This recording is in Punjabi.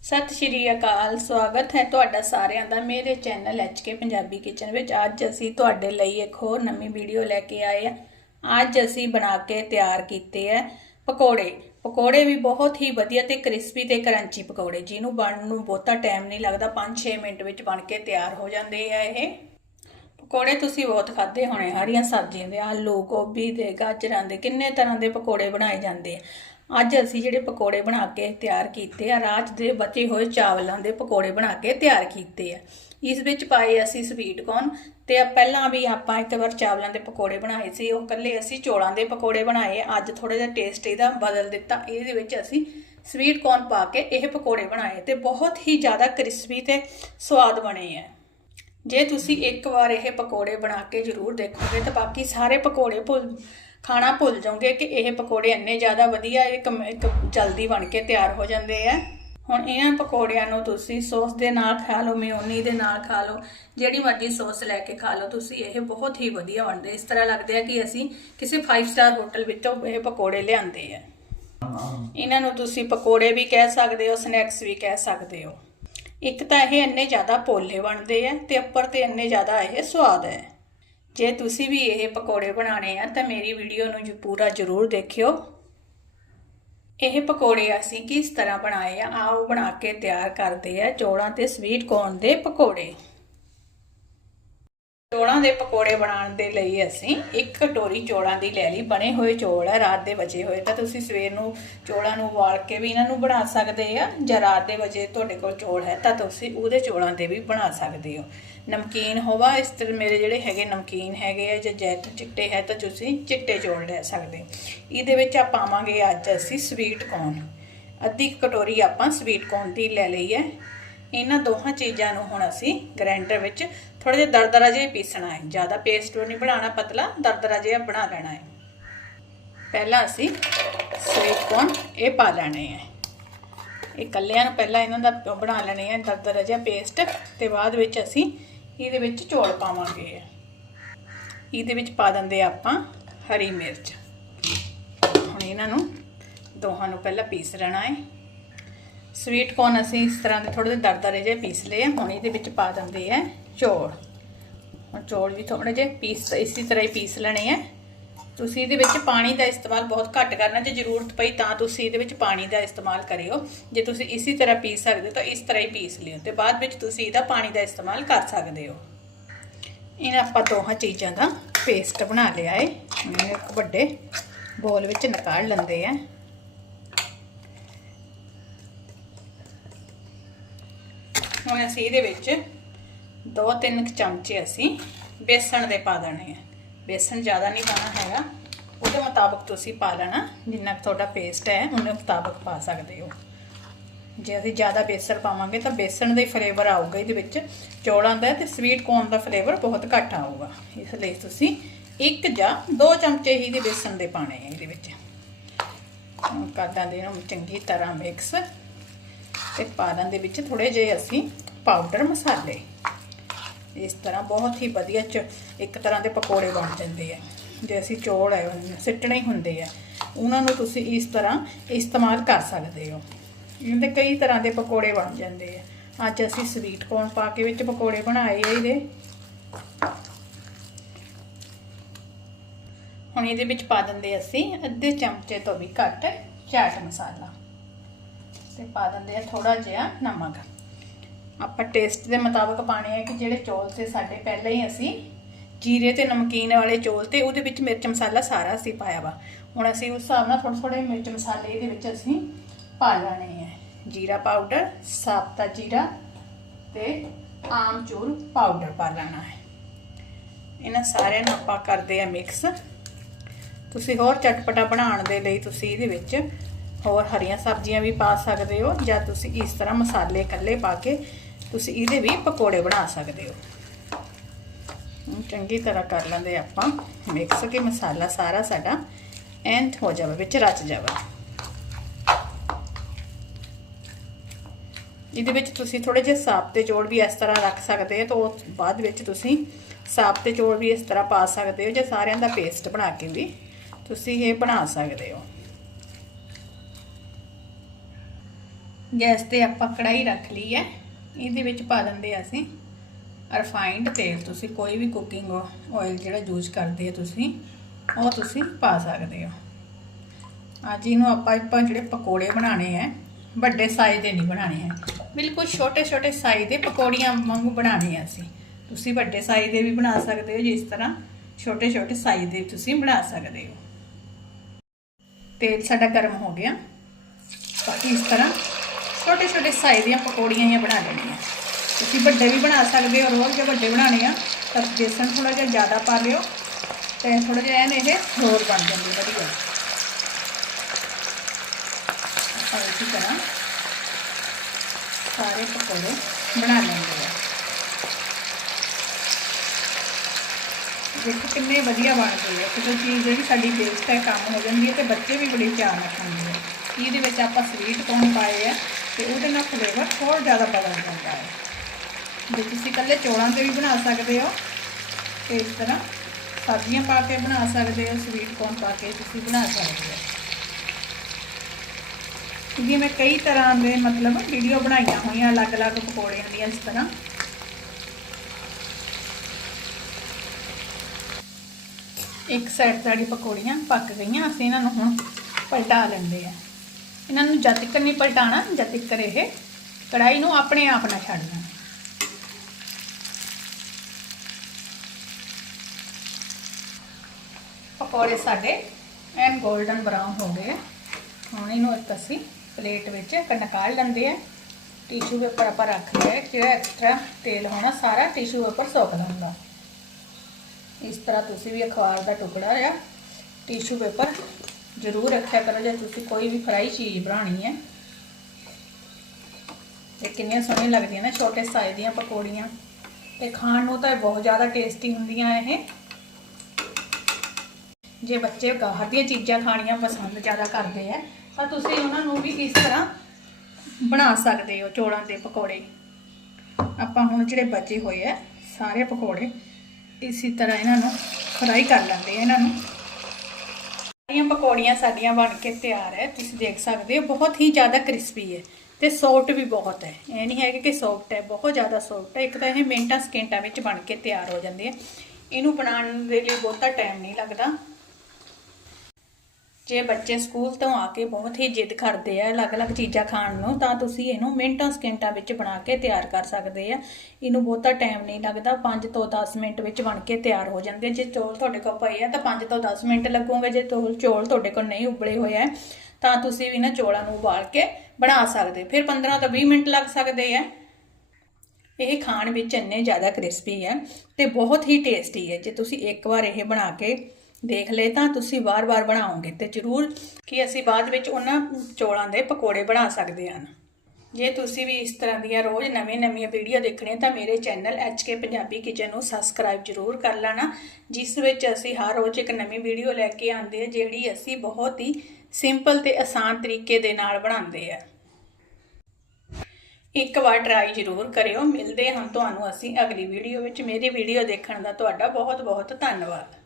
ਸਤਿ ਸ਼੍ਰੀ ਅਕਾਲ, ਸਵਾਗਤ ਹੈ ਤੁਹਾਡਾ ਸਾਰਿਆਂ ਦਾ ਮੇਰੇ ਚੈਨਲ ਕੇ ਪੰਜਾਬੀ ਕਿਚਨ ਵਿੱਚ। ਅੱਜ ਅਸੀਂ ਤੁਹਾਡੇ ਲਈ ਇੱਕ ਹੋਰ ਨਵੀਂ ਵੀਡੀਓ ਲੈ ਕੇ ਆਏ ਆ ਅੱਜ ਅਸੀਂ ਬਣਾ ਕੇ ਤਿਆਰ ਕੀਤੇ ਆ ਪਕੌੜੇ। ਪਕੌੜੇ ਵੀ ਬਹੁਤ ਹੀ ਵਧੀਆ ਤੇ ਕ੍ਰਿਸਪੀ ਤੇ ਕਰੰਚੀ ਪਕੌੜੇ, ਜਿਹਨੂੰ ਬਣਨ ਨੂੰ ਬਹੁਤਾ ਟਾਈਮ ਨਹੀਂ ਲੱਗਦਾ 5-6 ਮਿੰਟ ਵਿੱਚ ਬਣ ਕੇ ਤਿਆਰ ਹੋ ਜਾਂਦੇ ਆ ਇਹ। ਪਕੌੜੇ ਤੁਸੀਂ ਬਹੁਤ ਖਾਦੇ ਹੋਣੇ, ਹਰੀਆਂ ਸਬਜ਼ੀਆਂ ਦੇ ਆਲੂ, ਗੋਭੀ ਦੇ, ਗਾਜਰਾਂ ਦੇ, ਕਿੰਨੇ ਤਰ੍ਹਾਂ ਦੇ ਪਕੌੜੇ ਬਣਾਏ ਜਾਂਦੇ ਆ। ਅੱਜ ਅਸੀਂ ਜਿਹੜੇ ਪਕੌੜੇ ਬਣਾ ਕੇ ਤਿਆਰ ਕੀਤੇ ਆ, ਰਾਤ ਦੇ ਬਚੇ ਹੋਏ ਚਾਵਲਾਂ ਦੇ ਪਕੌੜੇ ਬਣਾ ਕੇ ਤਿਆਰ ਕੀਤੇ ਆ। ਇਸ ਵਿੱਚ ਪਾਏ ਅਸੀਂ ਸਵੀਟ ਕੌਰਨ ਤੇ ਆ ਪਹਿਲਾਂ ਵੀ ਆਪਾਂ ਇੱਕ ਵਾਰ ਚਾਵਲਾਂ ਦੇ ਪਕੌੜੇ ਬਣਾਏ ਸੀ, ਉਹ ਕੱਲੇ ਅਸੀਂ ਚੋਲਾਂ ਦੇ ਪਕੌੜੇ ਬਣਾਏ ਅੱਜ ਥੋੜਾ ਜਿਹਾ ਟੇਸਟ ਇਹਦਾ ਬਦਲ ਦਿੱਤਾ। ਇਹਦੇ ਵਿੱਚ ਅਸੀਂ ਸਵੀਟ ਕੌਰਨ ਪਾ ਕੇ ਇਹ ਪਕੌੜੇ ਬਣਾਏ ਤੇ ਬਹੁਤ ਹੀ ਜ਼ਿਆਦਾ ਕ੍ਰਿਸਪੀ ਤੇ ਸਵਾਦ ਬਣੇ ਆ। ਜੇ ਤੁਸੀਂ ਇੱਕ ਵਾਰ ਇਹ ਪਕੌੜੇ ਬਣਾ ਕੇ ਜ਼ਰੂਰ ਦੇਖੋਗੇ ਤਾਂ ਬਾਕੀ ਸਾਰੇ ਪਕੌੜੇ ਭੁੱਲ ਖਾਣਾ ਭੁੱਲ ਜਾਓਗੇ ਕਿ ਇਹ ਪਕੌੜੇ ਇੰਨੇ ਜ਼ਿਆਦਾ ਵਧੀਆ ਇੱਕ ਇੱਕ ਜਲਦੀ ਬਣ ਕੇ ਤਿਆਰ ਹੋ ਜਾਂਦੇ ਆ। ਹੁਣ ਇਹਨਾਂ ਪਕੌੜਿਆਂ ਨੂੰ ਤੁਸੀਂ ਸੌਸ ਦੇ ਨਾਲ ਖਾ ਲਓ ਮਿਓਨੀ ਦੇ ਨਾਲ ਖਾ ਲਓ, ਜਿਹੜੀ ਮਰਜ਼ੀ ਸੌਸ ਲੈ ਕੇ ਖਾ ਲਓ, ਤੁਸੀਂ ਇਹ ਬਹੁਤ ਹੀ ਵਧੀਆ ਬਣਦੇ ਇਸ ਤਰ੍ਹਾਂ ਲੱਗਦੇ ਆ ਕਿ ਅਸੀਂ ਕਿਸੇ 5 ਸਟਾਰ ਹੋਟਲ ਵਿੱਚੋਂ ਇਹ ਪਕੌੜੇ ਲਿਆਂਦੇ ਆ। ਇਹਨਾਂ ਨੂੰ ਤੁਸੀਂ ਪਕੌੜੇ ਵੀ ਕਹਿ ਸਕਦੇ ਹੋ ਸਨੈਕਸ ਵੀ ਕਹਿ ਸਕਦੇ ਹੋ। ਇੱਕ ਤਾਂ ਇਹ ਇੰਨੇ ਜ਼ਿਆਦਾ ਪੋਲੇ ਬਣਦੇ ਆ ਤੇ ਉੱਪਰ ਤੇ ਇੰਨੇ ਜ਼ਿਆਦਾ ਇਹ ਸਵਾਦ ਹੈ। ਜੇ ਤੁਸੀਂ ਵੀ ਇਹ ਪਕੌੜੇ ਬਣਾਉਣੇ ਆ, ਤਾਂ ਮੇਰੀ ਵੀਡੀਓ ਨੂੰ ਜੀ, ਪੂਰਾ ਜ਼ਰੂਰ ਦੇਖਿਓ। ਇਹ ਪਕੌੜੇ ਅਸੀਂ ਕਿਸ ਤਰ੍ਹਾਂ ਬਣਾਏ ਆ ਆਓ ਬਣਾ ਕੇ ਤਿਆਰ ਕਰਦੇ ਆ ਚੌਲਾਂ ਤੇ ਸਵੀਟ ਕੌਰਨ ਦੇ ਪਕੌੜੇ। ਚੌਲਾਂ ਦੇ ਪਕੌੜੇ ਬਣਾਉਣ ਦੇ ਲਈ ਅਸੀਂ ਇੱਕ ਕਟੋਰੀ ਚੌਲਾਂ ਦੀ ਲੈ ਲਈ। ਬਣੇ ਹੋਏ ਚੌਲ ਹੈ ਰਾਤ ਦੇ ਵਜੇ ਹੋਏ। ਤਾਂ ਤੁਸੀਂ ਸਵੇਰ ਨੂੰ ਚੌਲਾਂ ਨੂੰ ਉਬਾਲ ਕੇ ਵੀ ਇਹਨਾਂ ਨੂੰ ਬਣਾ ਸਕਦੇ ਆ ਜਾਂ ਰਾਤ ਦੇ ਵਜੇ ਤੁਹਾਡੇ ਕੋਲ ਚੌਲ ਹੈ ਤਾਂ ਤੁਸੀਂ ਉਹਦੇ ਚੌਲਾਂ ਦੇ ਵੀ ਬਣਾ ਸਕਦੇ ਹੋ। ਨਮਕੀਨ ਹੋਵਾ, ਇਸ ਤਰ੍ਹਾਂ ਮੇਰੇ ਜਿਹੜੇ ਹੈਗੇ ਨਮਕੀਨ ਹੈਗੇ ਆ ਜਾਂ ਜੈਤ ਚਿੱਟੇ ਹੈ ਤਾਂ ਤੁਸੀਂ ਚਿੱਟੇ ਚੌਲ ਲੈ ਸਕਦੇ ਇਹਦੇ ਵਿੱਚ ਆ ਪਾਵਾਂਗੇ ਅੱਜ ਅਸੀਂ ਸਵੀਟ ਕੌਰਨ ਅੱਧੀ ਕਟੋਰੀ ਆਪਾਂ ਸਵੀਟ ਕੌਰਨ ਦੀ ਲੈ ਲਈ ਹੈ। ਇਹਨਾਂ ਦੋਹਾਂ ਚੀਜ਼ਾਂ ਨੂੰ ਹੁਣ ਅਸੀਂ ਗ੍ਰਾਈਂਡਰ ਵਿੱਚ ਥੋੜਾ ਜਿਹਾ ਦਰਦਰਾ ਜਿਹਾ ਪੀਸਣਾ ਹੈ। ਜ਼ਿਆਦਾ ਪੇਸਟ ਨਹੀਂ ਬਣਾਉਣਾ, ਪਤਲਾ, ਦਰਦਰਾ ਜਿਹਾ ਬਣਾ ਲੈਣਾ ਹੈ। ਪਹਿਲਾਂ ਅਸੀਂ ਸਵੀਟ ਕੌਰਨ ਇਹ ਪਾ ਲੈਣੇ ਹੈ। ਇਹ ਕੱਲਿਆਂ ਨੂੰ ਪਹਿਲਾਂ ਇਹਨਾਂ ਦਾ ਬਣਾ ਲੈਣੇ ਹੈ, ਦਰਦਰਾ ਜਿਹਾ ਪੇਸਟ ਤੇ ਬਾਅਦ ਵਿੱਚ ਅਸੀਂ ਇਹਦੇ ਵਿੱਚ ਚੌਲ ਪਾਵਾਂਗੇ। ਇਹਦੇ ਵਿੱਚ ਪਾ ਦਿੰਦੇ ਆਪਾਂ ਹਰੀ ਮਿਰਚ। ਹੁਣ ਇਹਨਾਂ ਨੂੰ ਦੋਹਾਂ ਨੂੰ ਪਹਿਲਾਂ ਪੀਸ ਲੈਣਾ ਹੈ। ਸਵੀਟ ਕੌਰਨ ਅਸੀਂ ਇਸ ਤਰ੍ਹਾਂ ਦੇ ਥੋੜੇ ਜਿਹੇ ਦਰਦਰੇ ਜਿਹੇ ਪੀਸ ਲਏ ਹੁਣ ਇਹਦੇ ਵਿੱਚ ਪਾ ਦਿੰਦੇ ਹੈ। ਚੌਲ। ਹੁਣ ਚੌਲ ਵੀ ਥੋੜੇ ਜਿਹੇ ਪੀਸ, ਇਸੇ ਤਰ੍ਹਾਂ ਹੀ ਪੀਸ ਲੈਣੇ ਆ। ਤੁਸੀਂ ਇਹਦੇ ਵਿੱਚ ਪਾਣੀ ਦਾ ਇਸਤੇਮਾਲ ਬਹੁਤ ਘੱਟ ਕਰਨਾ, ਜੇ ਜ਼ਰੂਰਤ ਪਈ ਤਾਂ ਤੁਸੀਂ ਇਹਦੇ ਵਿੱਚ ਪਾਣੀ ਦਾ ਇਸਤੇਮਾਲ ਕਰਿਓ। ਜੇ ਤੁਸੀਂ ਇਸੇ ਤਰ੍ਹਾਂ ਪੀਸ ਸਕਦੇ ਹੋ ਤਾਂ ਇਸ ਤਰ੍ਹਾਂ ਹੀ ਪੀਸ ਲਿਓ ਤੇ ਬਾਅਦ ਵਿੱਚ ਤੁਸੀਂ ਇਹਦਾ ਪਾਣੀ ਦਾ ਇਸਤੇਮਾਲ ਕਰ ਸਕਦੇ ਹੋ। ਇਹਨਾਂ ਆਪਾਂ ਦੋਹਾਂ ਚੀਜ਼ਾਂ ਦਾ ਪੇਸਟ ਬਣਾ ਲਿਆ ਏ। ਇੱਕ ਵੱਡੇ ਬੋਲ ਵਿੱਚ ਨਿਕਾਲ ਲੈਂਦੇ ਆ। ਹੁਣ ਅਸੀਂ ਇਹਦੇ ਵਿੱਚ 2-3 ਚਮਚੇ ਅਸੀਂ ਬੇਸਣ ਦੇ ਪਾ ਦੇਣੇ ਆ। ਬੇਸਣ ਜ਼ਿਆਦਾ ਨਹੀਂ ਪਾਣਾ ਹੈਗਾ। ਉਹਦੇ ਮੁਤਾਬਕ ਤੁਸੀਂ ਪਾ ਲੈਣਾ। ਜਿੰਨਾ ਕੁ ਤੁਹਾਡਾ ਪੇਸਟ ਹੈ ਉਹਦੇ ਮੁਤਾਬਕ ਪਾ ਸਕਦੇ ਹੋ। ਜੇ ਅਸੀਂ ਜ਼ਿਆਦਾ ਬੇਸਣ ਪਾਵਾਂਗੇ ਤਾਂ ਬੇਸਣ ਦਾ ਹੀ ਫਲੇਵਰ ਆਊਗਾ ਇਹਦੇ ਵਿੱਚ। ਚੌਲਾਂ ਦਾ ਤੇ ਸਵੀਟ ਕੌਰਨ ਦਾ ਫਲੇਵਰ ਬਹੁਤ ਘੱਟ ਆਊਗਾ। ਇਸ ਲਈ ਤੁਸੀਂ ਇੱਕ ਜਾਂ ਦੋ ਚਮਚੇ ਹੀ ਦੇ ਬੇਸਣ ਦੇ ਪਾਣੇ ਆ ਇਹਦੇ ਵਿੱਚ। ਕਰ ਦੇ ਇਹਨੂੰ ਚੰਗੀ ਤਰ੍ਹਾਂ ਮਿਕਸ ਤੇ ਪਾ ਦੇ ਵਿੱਚ ਥੋੜੇ ਜਿਹੇ ਅਸੀਂ ਪਾਊਡਰ ਮਸਾਲੇ। ਇਸ ਤਰ੍ਹਾਂ ਬਹੁਤ ਹੀ ਵਧੀਆ ਚ ਇੱਕ ਤਰ੍ਹਾਂ ਦੇ ਪਕੌੜੇ ਬਣ ਜਾਂਦੇ ਆ। ਜੇ ਅਸੀਂ ਚੌਲ ਹੈ ਸਿੱਟਣੇ ਹੁੰਦੇ ਆ, ਉਹਨਾਂ ਨੂੰ ਤੁਸੀਂ ਇਸ ਤਰ੍ਹਾਂ ਇਸਤੇਮਾਲ ਕਰ ਸਕਦੇ ਹੋ। ਇਹਦੇ ਕਈ ਤਰ੍ਹਾਂ ਦੇ ਪਕੌੜੇ ਬਣ ਜਾਂਦੇ ਆ। ਅੱਜ ਅਸੀਂ ਸਵੀਟ ਕੌਰਨ ਪਾ ਕੇ ਵਿੱਚ ਪਕੌੜੇ ਬਣਾਏ ਆ ਇਹਦੇ। ਹੁਣ ਇਹਦੇ ਵਿੱਚ ਪਾ ਦਿੰਦੇ ਅਸੀਂ ਅੱਧੇ ਚਮਚੇ ਤੋਂ ਵੀ ਘੱਟ ਚਾਟ ਮਸਾਲਾ। ਤੇ ਪਾ ਦਿੰਦੇ ਆ ਥੋੜਾ ਜਿਹਾ ਨਮਕ। ਆਪਾਂ ਟੇਸਟ ਦੇ ਮੁਤਾਬਕ ਪਾਣੇ ਆ ਕਿ ਜਿਹੜੇ ਚੌਲ ਸੀ ਸਾਡੇ ਪਹਿਲਾਂ ਹੀ ਅਸੀਂ ਜੀਰੇ ਤੇ ਨਮਕੀਨ ਵਾਲੇ ਚੌਲ ਤੇ ਉਹਦੇ ਵਿੱਚ ਮਿਰਚ ਮਸਾਲਾ ਸਾਰਾ ਅਸੀਂ ਪਾਇਆ ਵਾ। ਹੁਣ ਅਸੀਂ ਉਸ ਹਿਸਾਬ ਨਾਲ ਥੋੜੇ ਥੋੜੇ ਮਿਰਚ ਮਸਾਲੇ ਇਹਦੇ ਵਿੱਚ ਅਸੀਂ ਪਾ ਲੈਣੇ ਆ। ਜੀਰਾ ਪਾਊਡਰ ਸਾਬਤਾ ਜੀਰਾ ਤੇ ਆਮਚੂਰ ਪਾਊਡਰ ਪਾ ਲੈਣਾ ਹੈ। ਇਹਨਾਂ ਸਾਰਿਆਂ ਨੂੰ ਆਪਾਂ ਕਰਦੇ ਆ ਮਿਕਸ ਤੁਸੀਂ ਹੋਰ ਚਟਪਟਾ ਬਣਾਉਣ ਦੇ ਲਈ ਤੁਸੀਂ ਇਹਦੇ ਵਿੱਚ ਹੋਰ ਹਰੀਆਂ ਸਬਜ਼ੀਆਂ ਵੀ ਪਾ ਸਕਦੇ ਹੋ ਜਾਂ ਤੁਸੀਂ ਇਸ ਤਰ੍ਹਾਂ ਮਸਾਲੇ ਇਕੱਲੇ ਪਾ ਕੇ ਤੁਸੀਂ ਇਹਦੇ ਵੀ ਪਕੌੜੇ ਬਣਾ ਸਕਦੇ ਹੋ। ਚੰਗੀ ਤਰ੍ਹਾਂ ਕਰ ਲੈਂਦੇ ਆਪਾਂ। ਮਿਕਸ ਕੇ ਮਸਾਲਾ ਸਾਰਾ ਸਾਡਾ ਐਂਡ ਹੋ ਜਾਵੇ, ਵਿੱਚ ਰਚ ਜਾਵੇ। ਇਹਦੇ ਵਿੱਚ ਤੁਸੀਂ ਥੋੜੇ ਜਿਹੇ ਸਾਬਤੇ ਚੌਲ ਵੀ ਇਸ ਤਰ੍ਹਾਂ ਰੱਖ ਸਕਦੇ ਹੋ ਤਾਂ ਉਹ ਬਾਅਦ ਵਿੱਚ ਤੁਸੀਂ ਸਾਬਤੇ ਚੌਲ ਵੀ ਇਸ ਤਰ੍ਹਾਂ ਪਾ ਸਕਦੇ ਹੋ ਜਾਂ ਸਾਰਿਆਂ ਦਾ ਪੇਸਟ ਬਣਾ ਕੇ ਵੀ ਤੁਸੀਂ ਇਹ ਬਣਾ ਸਕਦੇ ਹੋ। ਗੈਸ ਤੇ ਆਪਾਂ ਕੜਾਈ ਰੱਖ ਲਈ ਹੈ। ਇਹਦੇ ਵਿੱਚ ਪਾ ਦਿੰਦੇ ਹਾਂ ਅਸੀਂ ਰਿਫਾਈਨਡ ਤੇਲ। ਤੁਸੀਂ ਕੋਈ ਵੀ ਕੁਕਿੰਗ ਆਇਲ ਜਿਹੜਾ ਯੂਜ਼ ਕਰਦੇ ਹੋ ਤੁਸੀਂ, ਉਹ ਤੁਸੀਂ ਪਾ ਸਕਦੇ ਹੋ। ਅੱਜ ਇਹਨੂੰ ਆਪਾਂ ਆਪਾਂ ਜਿਹੜੇ ਪਕੌੜੇ ਬਣਾਣੇ ਆ, ਵੱਡੇ ਸਾਈਜ਼ ਦੇ ਨਹੀਂ ਬਣਾਣੇ ਹੈ ਬਿਲਕੁਲ ਛੋਟੇ ਛੋਟੇ ਸਾਈਜ਼ ਦੇ ਪਕੌੜੀਆਂ ਵਾਂਗੂ ਬਣਾਣੇ ਆ ਅਸੀਂ। ਤੁਸੀਂ ਵੱਡੇ ਸਾਈਜ਼ ਦੇ ਵੀ ਬਣਾ ਸਕਦੇ ਹੋ, ਜਿਸ ਤਰ੍ਹਾਂ ਛੋਟੇ ਛੋਟੇ ਸਾਈਜ਼ ਦੇ ਤੁਸੀਂ ਬਣਾ ਸਕਦੇ ਹੋ। ਤੇਲ ਸਾਡਾ ਗਰਮ ਹੋ ਗਿਆ। ਬਾਕੀ ਇਸ ਤਰ੍ਹਾਂ ਛੋਟੇ ਛੋਟੇ ਸਾਈਜ਼ ਦੀਆਂ ਪਕੌੜੀਆਂ ਹੀ ਬਣਾ ਲੈਣੀਆਂ। ਤੁਸੀਂ ਵੱਡੇ ਵੀ ਬਣਾ ਸਕਦੇ ਹੋ ਰੋਲ ਜੇ ਵੱਡੇ ਬਣਾਣੇ ਆ, ਤਾਂ ਬੇਸਨ ਥੋੜਾ ਜਿਹਾ ਜ਼ਿਆਦਾ ਪਾ ਲਿਓ, ਤੇ ਥੋੜਾ ਜਿਹਾ ਐਨ ਇਹ ਹੋਰ ਬਣ ਜਾਂਦੀ ਵਧੀਆ। ਆਪਾਂ ਇਸੇ ਤਰ੍ਹਾਂ ਸਾਰੇ ਪਕੌੜੇ ਬਣਾ ਲੈਂਦੇ ਆ। ਦੇਖੋ ਕਿੰਨੇ ਵਧੀਆ ਬਣ ਗਏ ਆ। ਕਿਉਂਕਿ ਚੀਜ਼ ਜਿਹੜੀ ਸਾਡੀ ਵੇਸਟ ਹੈ, ਕੰਮ ਹੋ ਜਾਂਦੀ ਹੈ, ਤੇ ਬੱਚੇ ਵੀ ਬੜੀ ਪਿਆਰ ਨਾਲ ਖਾਂਦੇ ਆ। ਇਹਦੇ ਵਿੱਚ ਆਪਾਂ ਸਵੀਟ ਕੌਰਨ ਪਾਏ ਆ। ਤੇ ਉਹਦੇ ਨਾਲ ਫਲੇਵਰ ਹੋਰ ਜ਼ਿਆਦਾ ਬਦਲ ਜਾਂਦਾ ਹੈ। ਜੇ ਤੁਸੀਂ ਇਕੱਲੇ ਚੌਲਾਂ ਤੇ ਵੀ ਬਣਾ ਸਕਦੇ ਹੋ, ਤੇ ਇਸ ਤਰ੍ਹਾਂ ਸਬਜ਼ੀਆਂ ਪਾ ਕੇ ਬਣਾ ਸਕਦੇ ਹੋ ਸਵੀਟ ਕੌਰਨ ਪਾ ਕੇ ਤੁਸੀਂ ਬਣਾ ਸਕਦੇ ਹੋ। ਕਿਉਂਕਿ ਮੈਂ ਕਈ ਤਰ੍ਹਾਂ ਦੇ ਮਤਲਬ ਵੀਡੀਓ ਬਣਾਈਆਂ ਹੋਈਆਂ, ਅਲੱਗ-ਅਲੱਗ ਪਕੌੜਿਆਂ ਦੀਆਂ ਇਸ ਤਰ੍ਹਾਂ। ਇੱਕ ਸਾਈਡ ਸਾਡੀ ਪਕੌੜੀਆਂ ਪੱਕ ਗਈਆਂ, ਅਸੀਂ ਇਹਨਾਂ ਨੂੰ ਹੁਣ ਪਲਟਾ ਲੈਂਦੇ ਆ ਇਹਨਾਂ ਨੂੰ ਜਦ ਤੱਕ ਨਹੀਂ ਪਲਟਾਣਾ ਜਦ ਤੱਕ ਇਹ ਕੜਾਈ ਨੂੰ ਆਪਣੇ ਆਪ ਨਾ ਛੱਡ ਦੇਣਾ। ਪਕੌੜੇ ਸਾਡੇ ਐਨ 골ਡਨ ਬਰਾਊਨ ਹੋ ਗਏ। ਆ। ਹੁਣ ਇਹਨੂੰ ਇੱਕ ਅਸੀਂ ਪਲੇਟ ਵਿੱਚ ਨਿਕਾਲ ਲੈਂਦੇ ਆ ਟਿਸ਼ੂ ਪੇਪਰ ਆਪਾਂ ਰੱਖ ਲਿਆ, ਜਿਹੜਾ ਐਕਸਟਰਾ ਤੇਲ ਹੋਣਾ ਸਾਰਾ ਟਿਸ਼ੂ ਪੇਪਰ ਸੁੱਕ ਜਾਂਦਾ। ਇਸ ਤਰ੍ਹਾਂ ਤੁਸੀਂ ਵੀ ਅਖਬਾਰ ਦਾ ਟੁਕੜਾ ਜਾਂ ਟਿਸ਼ੂ ਪੇਪਰ ਜ਼ਰੂਰ ਰੱਖਿਆ ਕਰੋ ਜੇ ਤੁਸੀਂ ਕੋਈ ਵੀ ਫਰਾਈ ਚੀਜ਼ ਬਣਾਉਣੀ ਹੈ। ਤੇ ਕਿੰਨੀਆਂ ਸੋਹਣੀਆਂ ਲੱਗਦੀਆਂ ਨੇ, ਛੋਟੇ ਸਾਈਜ਼ ਦੀਆਂ ਪਕੌੜੀਆਂ। ਤੇ ਖਾਣ ਨੂੰ ਤਾਂ ਬਹੁਤ ਜ਼ਿਆਦਾ ਟੇਸਟੀ ਹੁੰਦੀਆਂ ਇਹ। ਜੇ ਬੱਚੇ ਬਾਹਰ ਦੀਆਂ ਚੀਜ਼ਾਂ ਖਾਣੀਆਂ ਪਸੰਦ ਜ਼ਿਆਦਾ ਕਰਦੇ ਆ, ਤਾਂ ਤੁਸੀਂ ਉਹਨਾਂ ਨੂੰ ਵੀ ਇਸ ਤਰ੍ਹਾਂ ਬਣਾ ਸਕਦੇ ਹੋ ਚੋਲਾਂ ਦੇ ਪਕੌੜੇ। ਆਪਾਂ ਹੁਣ ਜਿਹੜੇ ਬਚੇ ਹੋਏ ਆ, ਸਾਰੇ ਪਕੌੜੇ ਇਸੇ ਤਰ੍ਹਾਂ ਇਹਨਾਂ ਨੂੰ ਫਰਾਈ ਕਰ ਲੈਂਦੇ ਆ ਇਹਨਾਂ ਨੂੰ। ਸਾਰੀਆਂ ਪਕੌੜੀਆਂ ਸਾਡੀਆਂ ਬਣ ਕੇ ਤਿਆਰ ਹੈ, ਤੁਸੀਂ ਦੇਖ ਸਕਦੇ ਹੋ, ਬਹੁਤ ਹੀ ਜ਼ਿਆਦਾ ਕ੍ਰਿਸਪੀ ਹੈ ਤੇ ਸੌਫਟ ਵੀ ਬਹੁਤ ਹੈ। ਇਹ ਨਹੀਂ ਹੈ ਕਿ ਸੌਫਟ ਹੈ, ਬਹੁਤ ਜ਼ਿਆਦਾ ਸੌਫਟ ਹੈ। ਇੱਕ ਤਾਂ ਇਹ ਮਿੰਟਾਂ ਸਕਿੰਟਾਂ ਵਿੱਚ ਬਣ ਕੇ ਤਿਆਰ ਹੋ ਜਾਂਦੇ ਆ ਇਹਨੂੰ ਬਣਾਉਣ ਦੇ ਲਈ ਬਹੁਤਾ ਟਾਈਮ ਨਹੀਂ ਲੱਗਦਾ। ਜੇ ਬੱਚੇ ਸਕੂਲ ਤੋਂ ਆ ਕੇ ਬਹੁਤ ਹੀ ਜਿੱਦ ਕਰਦੇ ਆ ਅਲੱਗ-ਅਲੱਗ ਚੀਜ਼ਾਂ ਖਾਣ ਨੂੰ, ਤਾਂ ਤੁਸੀਂ ਇਹਨੂੰ ਮਿੰਟਾਂ ਸਕਿੰਟਾਂ ਵਿੱਚ ਬਣਾ ਕੇ ਤਿਆਰ ਕਰ ਸਕਦੇ ਆ। ਇਹਨੂੰ ਬਹੁਤਾ ਟਾਈਮ ਨਹੀਂ ਲੱਗਦਾ 5 ਤੋਂ 10 ਮਿੰਟ ਵਿੱਚ ਬਣ ਕੇ ਤਿਆਰ ਹੋ ਜਾਂਦੇ ਜੇ ਚੌਲ ਤੁਹਾਡੇ ਕੋਲ ਪਏ ਆ, ਤਾਂ 5 ਤੋਂ 10 ਮਿੰਟ ਲੱਗੂਗੇ। ਜੇ ਚੌਲ ਚੌਲ ਤੁਹਾਡੇ ਕੋਲ ਨਹੀਂ ਉਬਲੇ ਹੋਏ ਆ, ਤਾਂ ਤੁਸੀਂ ਵੀ ਨਾ ਚੌਲਾਂ ਨੂੰ ਉਬਾਲ ਕੇ ਬਣਾ ਸਕਦੇ। ਫਿਰ 15 ਤੋਂ 20 ਮਿੰਟ ਲੱਗ ਸਕਦੇ ਆ। ਇਹ ਖਾਣ ਵਿੱਚ ਇੰਨੇ ਜ਼ਿਆਦਾ ਕ੍ਰਿਸਪੀ ਹੈ ਤੇ ਬਹੁਤ ਹੀ ਟੇਸਟੀ ਹੈ ਜੇ ਤੁਸੀਂ ਇੱਕ ਵਾਰ ਇਹ ਬਣਾ ਕੇ ਦੇਖ ਲਏ ਤਾਂ ਤੁਸੀਂ ਵਾਰ-ਵਾਰ ਬਣਾਓਗੇ ਤੇ ਜ਼ਰੂਰ ਕਿ ਅਸੀਂ ਬਾਅਦ ਵਿੱਚ ਉਹਨਾਂ ਚੌਲਾਂ ਦੇ ਪਕੌੜੇ ਬਣਾ ਸਕਦੇ ਹਾਂ। ਜੇ ਤੁਸੀਂ ਵੀ ਇਸ ਤਰ੍ਹਾਂ ਦੀਆਂ ਰੋਜ਼ ਨਵੇਂ ਨਵੀਆਂ ਵੀਡੀਓ ਦੇਖਣੇ ਤਾਂ ਮੇਰੇ ਚੈਨਲ ਕੇ ਪੰਜਾਬੀ ਕਿਚਨ ਨੂੰ ਸਬਸਕ੍ਰਾਈਬ ਜ਼ਰੂਰ ਕਰ ਲੈਣਾ, ਜਿਸ ਵਿੱਚ ਅਸੀਂ ਹਰ ਰੋਜ਼ ਇੱਕ ਨਵੀਂ ਵੀਡੀਓ ਲੈ ਕੇ ਆਉਂਦੇ ਹਾਂ, ਜਿਹੜੀ ਅਸੀਂ ਬਹੁਤ ਹੀ ਸਿੰਪਲ ਤੇ ਆਸਾਨ ਤਰੀਕੇ ਦੇ ਨਾਲ ਬਣਾਉਂਦੇ ਆ ਇੱਕ ਵਾਰ ਟਰਾਈ ਜ਼ਰੂਰ ਕਰਿਓ। ਮਿਲਦੇ ਹਾਂ ਤੁਹਾਨੂੰ ਅਸੀਂ ਅਗਲੀ ਵੀਡੀਓ ਵਿੱਚ। ਮੇਰੀ ਵੀਡੀਓ ਦੇਖਣ ਦਾ ਤੁਹਾਡਾ ਬਹੁਤ ਬਹੁਤ ਧੰਨਵਾਦ।